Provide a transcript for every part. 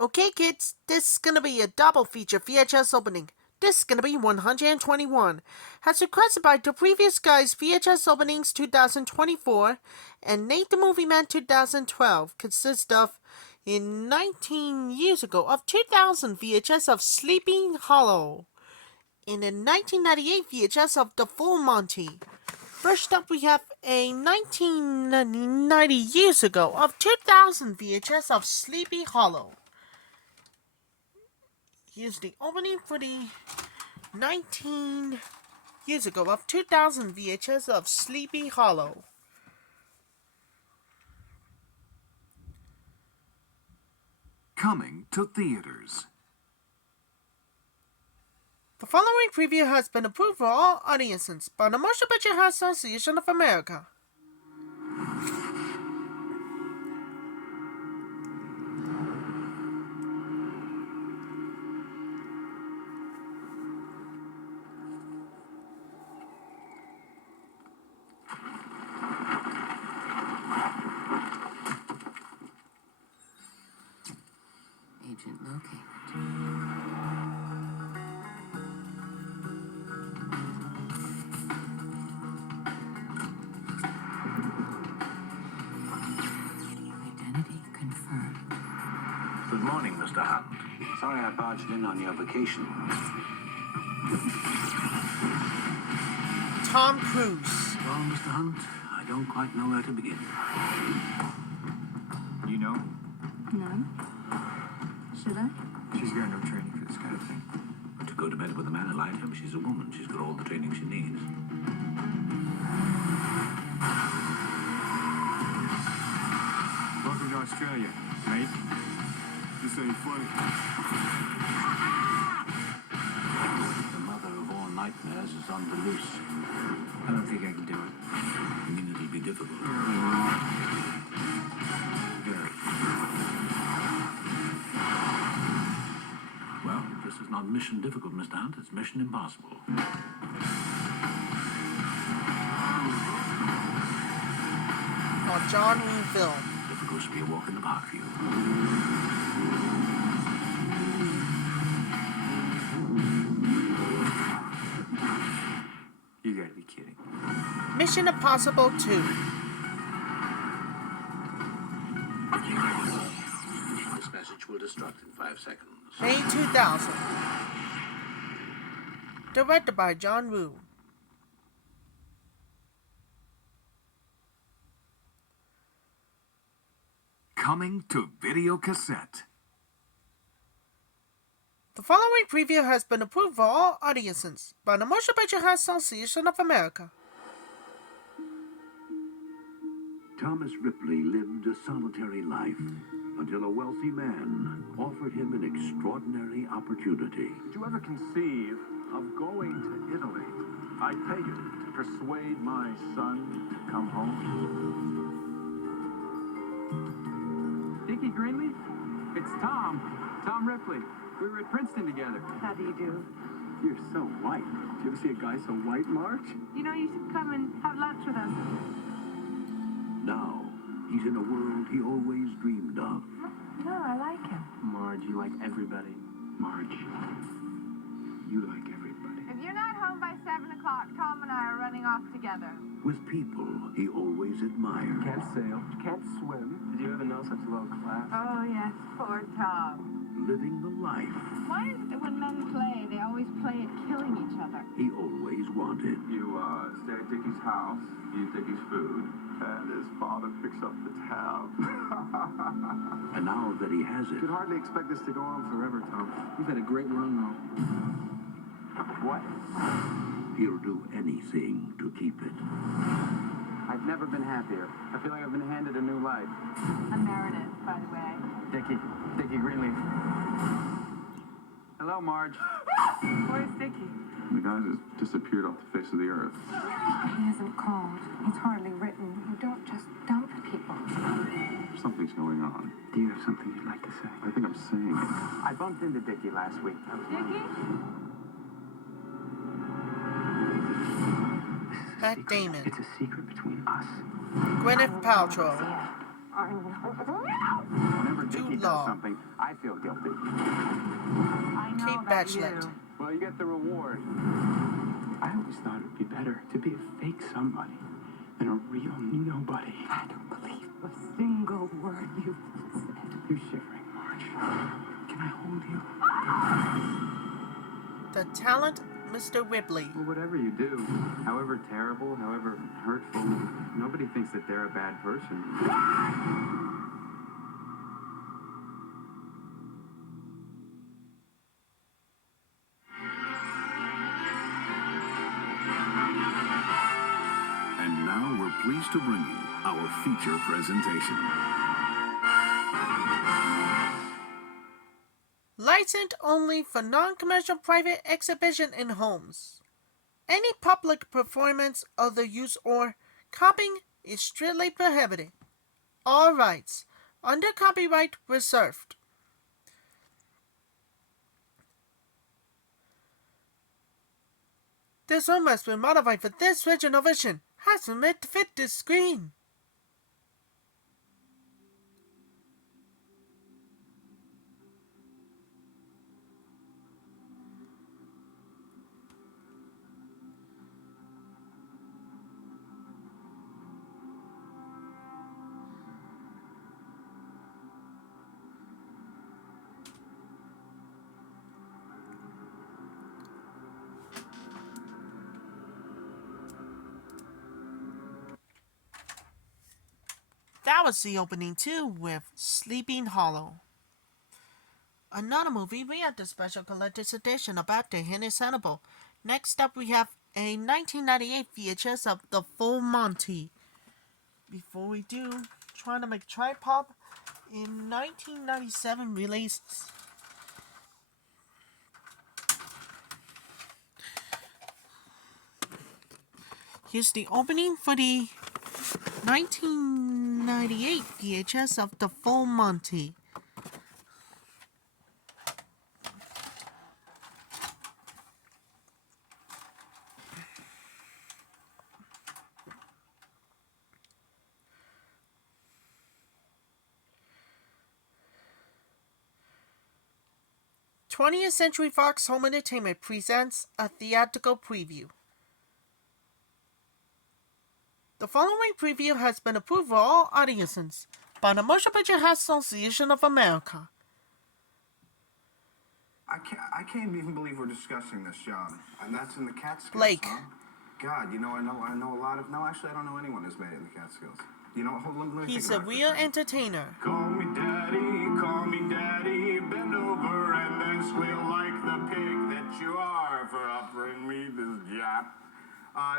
Okay, kids, this is gonna be a double feature VHS opening. This is gonna be 121. As requested by the previous guys VHS openings 2024 and Nate the Movie Man 2012 consists of in 19 years ago of 2000 VHS of Sleepy Hollow. In a 1998 VHS of The Full Monty. First up, we have a 1990 years ago of 2000 VHS of Sleepy Hollow. Here's the opening for the 19 years ago of 2000 VHS of Sleepy Hollow. Coming to theaters. The following preview has been approved for all audiences by the Motion Picture Association of America. Agent located. Identity confirmed. Good morning, Mr. Hunt. Sorry I barged in on your vacation. Tom Cruise. Well, Mr. Hunt, I don't quite know where to begin. You know? No? Should I? She's got no training for this kind of thing. To go to bed with a man like him, she's a woman. She's got all the training she needs. Welcome to Australia, mate. This ain't funny. The mother of all nightmares is on the loose. I don't think I can do it. I mean, it'll be difficult. Very. Well, this is not mission difficult, Mr. Hunt. It's mission impossible. On John Woo film. Difficult should be a walk in the park for you. You gotta be kidding. Mission Impossible 2. This message will destruct in 5 seconds. May 2000. Directed by John Woo. Coming to videocassette. The following preview has been approved for all audiences by the Motion Picture Association of America. Thomas Ripley lived a solitary life until a wealthy man offered him an extraordinary opportunity. Did you ever conceive of going to Italy? I pay you to persuade my son to come home. Dickie Greenleaf? It's Tom. Tom Ripley. We were at Princeton together. How do you do? You're so white. Did you ever see a guy so white, Marge? You know, you should come and have lunch with us. Now, he's in a world he always dreamed of. No, I like him. Marge, you like everybody. Marge, you like everybody. If you're not home by 7 o'clock, Tom and I are running off together. With people he always admired. Can't sail, can't swim. Did you ever know such low class? Oh, yes, poor Tom. Living the life Why is it when men play, they always play at killing each other? he always wanted. You stay at Dickie's house, eat Dickie's food, and his father picks up the tab. And now that he has it, Could hardly expect this to go on forever, Tom. You've had a great run, though. What? he'll do anything to keep it. I've never been happier. I feel like I've been handed a new life. I'm Meredith, by the way. Dickie Greenleaf. Hello, Marge. Where's Dickie? The guy just disappeared off the face of the earth. He hasn't called. He's hardly written. You don't just dump people. Something's going on. Do you have something you'd like to say? I think I'm saying it. I bumped into Dickie last week. Dickie? Matt Damon. It's a secret between us. Gwyneth Paltrow. Whenever Dickie does long. something, I feel guilty. I know Kate about Blanchett. you. Well, you get the reward. I always thought it would be better to be a fake somebody than a real nobody. I don't believe a single word you've said. You're shivering, Marge. Can I hold you? The talent, Mr. Ripley. Well, whatever you do, however terrible, however hurtful, nobody thinks that they're a bad person. And now we're pleased to bring you our feature presentation. Licensed only for non-commercial private exhibition in homes. Any public performance, other use, or copying is strictly prohibited. All rights under copyright reserved. This film has been modified for this original version. Has been made to fit this screen. That was the opening too with Sleeping Hollow. Another movie, we have the special collector's edition about the Hidden Hannibal. Next up we have a 1998 VHS of The Full Monty. Before we do, trying to make Tripod in 1997 release. Here's the opening for the 1998 VHS of The Full Monty. Twentieth Century Fox Home Entertainment presents a theatrical preview. The following preview has been approved for all audiences by the Motion Picture Association of America. I can't even believe we're discussing this, John. And that's in the Catskills, Blake. huh? God, you know, I know a lot of... No, actually, I don't know anyone who's made it in the Catskills. You know, hold on, let me He's think a about real this. entertainer. Call me daddy, bend over and then squeal like the pig that you are for offering me this job.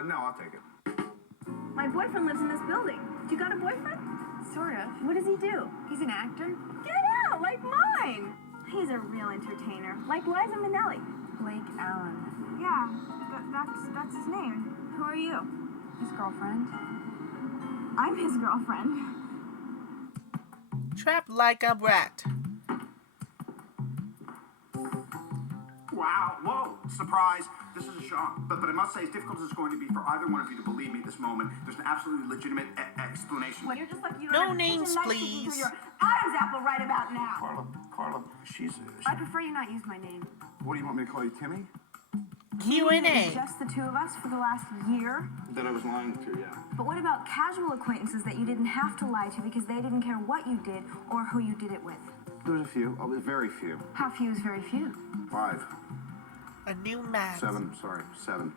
No, I'll take it. My boyfriend lives in this building. You got a boyfriend? Sort of. What does he do? He's an actor. Get out, like mine. He's a real entertainer, like Liza Minnelli. Blake Allen. Yeah, that's his name. Who are you? His girlfriend. I'm his girlfriend. Trapped like a brat. Wow, whoa, surprise. This is a shock. But I must say, as difficult as it's going to be for either one of you to believe me at this moment, there's an absolutely legitimate explanation. Well, you're just like you No don't have names, such a nice please. through your Adam's apple right about now. Carla, she's... I prefer you not use my name. What do you want me to call you, Timmy? Q&A. Just the two of us for the last year. That I was lying to, yeah. But what about casual acquaintances that you didn't have to lie to because they didn't care what you did or who you did it with? There's a few. Oh, there's very few. How few is very few? 5. A new math. 7, sorry. 7.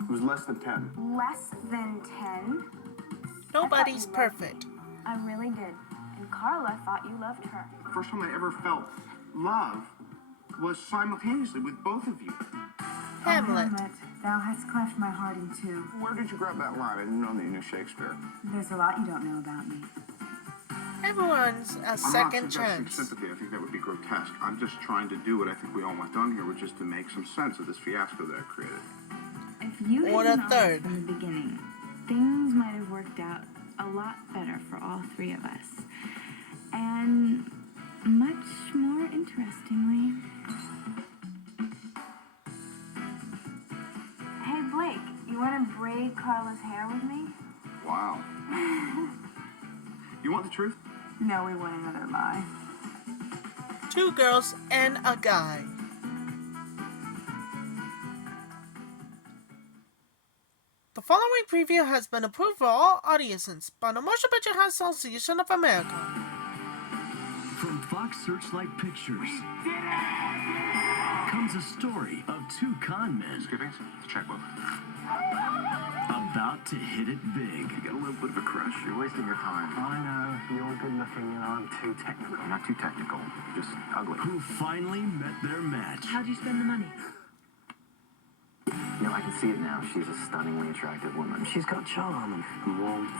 It was less than 10. Less than 10? Nobody's perfect. I really did. And Carla thought you loved her. The first time I ever felt love was simultaneously with both of you. Hamlet. Thou hast cleft my heart in two. Where did you grab that line? I didn't know that you knew Shakespeare. There's a lot you don't know about me. Everyone's a I'm second not suggesting chance. sympathy. I think that would be grotesque. I'm just trying to do what I think we all want done here, which is to make some sense of this fiasco that I created. If you Or had a been third. honest from the beginning, things might have worked out a lot better for all three of us. And much more interestingly. Hey, Blake, you want to braid Carla's hair with me? Wow. the truth? No, we want another lie. 2 girls and a guy. The following preview has been approved for all audiences by the Motion Picture Association of America. From Fox Searchlight Pictures comes a story of 2 con men Skippings? Checkbook. about to hit it big. You got a little bit of a crush. You're wasting your time. I know. You're good looking and I'm too technical. I'm not too technical. Just ugly. Who finally met their match. How'd you spend the money? You know, I can see it now. She's a stunningly attractive woman. She's got charm and warmth.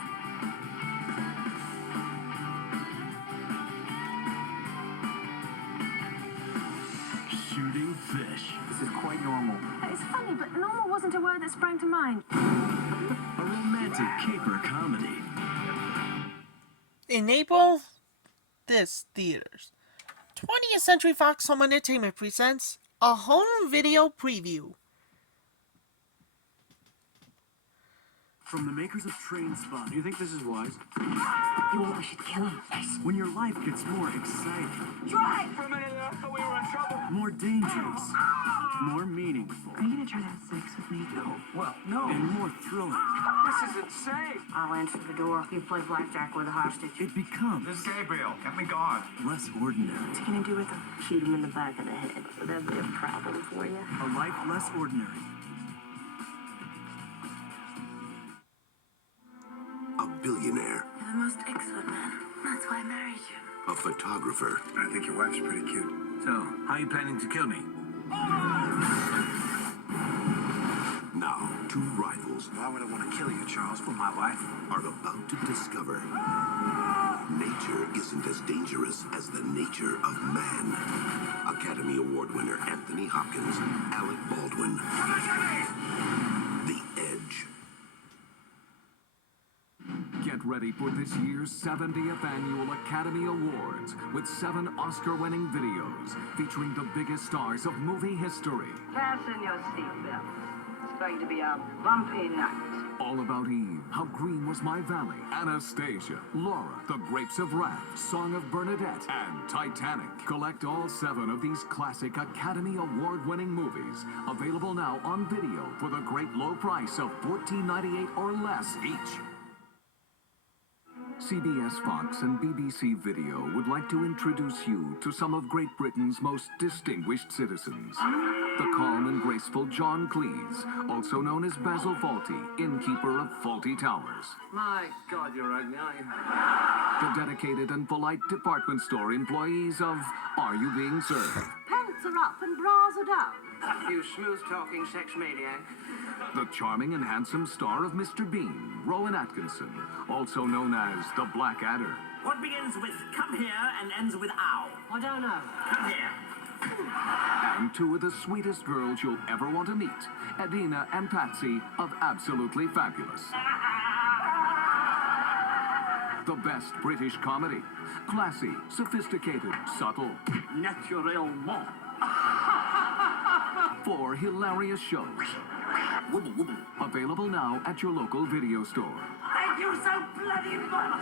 Shooting fish. This is quite normal. It's funny, but normal wasn't a word that sprang to mind. A romantic caper comedy. Enable this theaters. 20th Century Fox Home Entertainment presents a home video preview. From the makers of Train Spot. Do you think this is wise? You want we should kill him? When your life gets more exciting, Try! For a minute, I thought we were in trouble. more dangerous, more meaningful, Are you gonna try to have sex with me? No. Well, no. and more thrilling, This is insane. I'll answer the door. You play blackjack with a hostage. it becomes This is Gabriel. Get me gone. less ordinary. What's he gonna do with him? Shoot him in the back of the head. Would that be a problem for you? A life less ordinary. A billionaire. You're the most excellent man. That's why I married you. A photographer. I think your wife's pretty cute. So, how are you planning to kill me? Now, 2 rivals Why would I want to kill you, Charles, for my wife? are about to discover nature isn't as dangerous as the nature of man. Academy Award winner Anthony Hopkins, Alec Baldwin. The Edge. Get ready for this year's 70th Annual Academy Awards with 7 Oscar-winning videos featuring the biggest stars of movie history. Fasten your seatbelts. It's going to be a bumpy night. All About Eve, How Green Was My Valley, Anastasia, Laura, The Grapes of Wrath, Song of Bernadette, and Titanic. Collect all 7 of these classic Academy Award-winning movies, available now on video for the great low price of $14.98 or less each. CBS Fox and BBC Video would like to introduce you to some of Great Britain's most distinguished citizens. The calm and graceful John Cleese, also known as Basil Fawlty, innkeeper of Fawlty Towers. My God, you're ugly, aren't you? The dedicated and polite department store employees of Are You Being Served? Pants are up and bras are down. You smooth-talking sex maniac. The charming and handsome star of Mr. Bean, Rowan Atkinson, also known as the Black Adder. What begins with come here and ends with ow? I don't know. Come here. And 2 of the sweetest girls you'll ever want to meet, Edina and Patsy of Absolutely Fabulous. The best British comedy. Classy, sophisticated, subtle. Naturellement. 4 hilarious shows. Wibble, wibble. Available now at your local video store. Thank you so bloody much.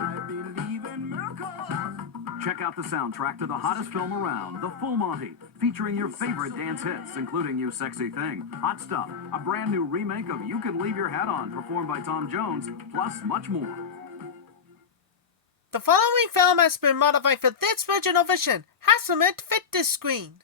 I believe in miracles. Check out the soundtrack to the hottest film around, The Full Monty, featuring your favorite dance hits, including You Sexy Thing, Hot Stuff, a brand new remake of You Can Leave Your Hat On, performed by Tom Jones, plus much more. The following film has been modified for this original vision. Has meant to fit this screen.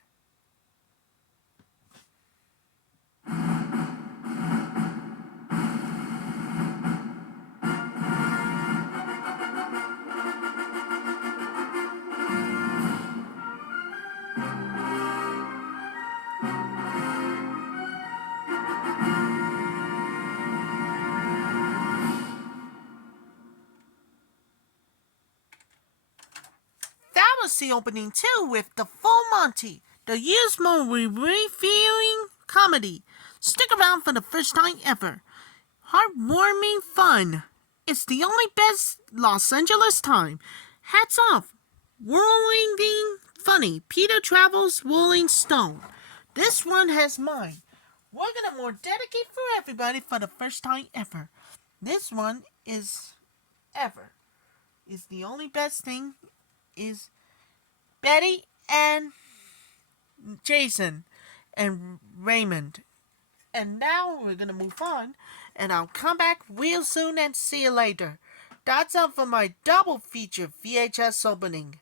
That was the opening too with The Full Monty, the year's most revealing comedy. Stick around for the first time ever. Heartwarming fun. It's the only best Los Angeles time. Hats off! Whirling Funny, Peter Travels Whirling Stone. This one has mine. We're gonna more dedicate for everybody for the first time ever. This one is the only best thing is Betty and Jason and Raymond. And now we're gonna move on, and I'll come back real soon and see you later. That's all for my double feature VHS opening.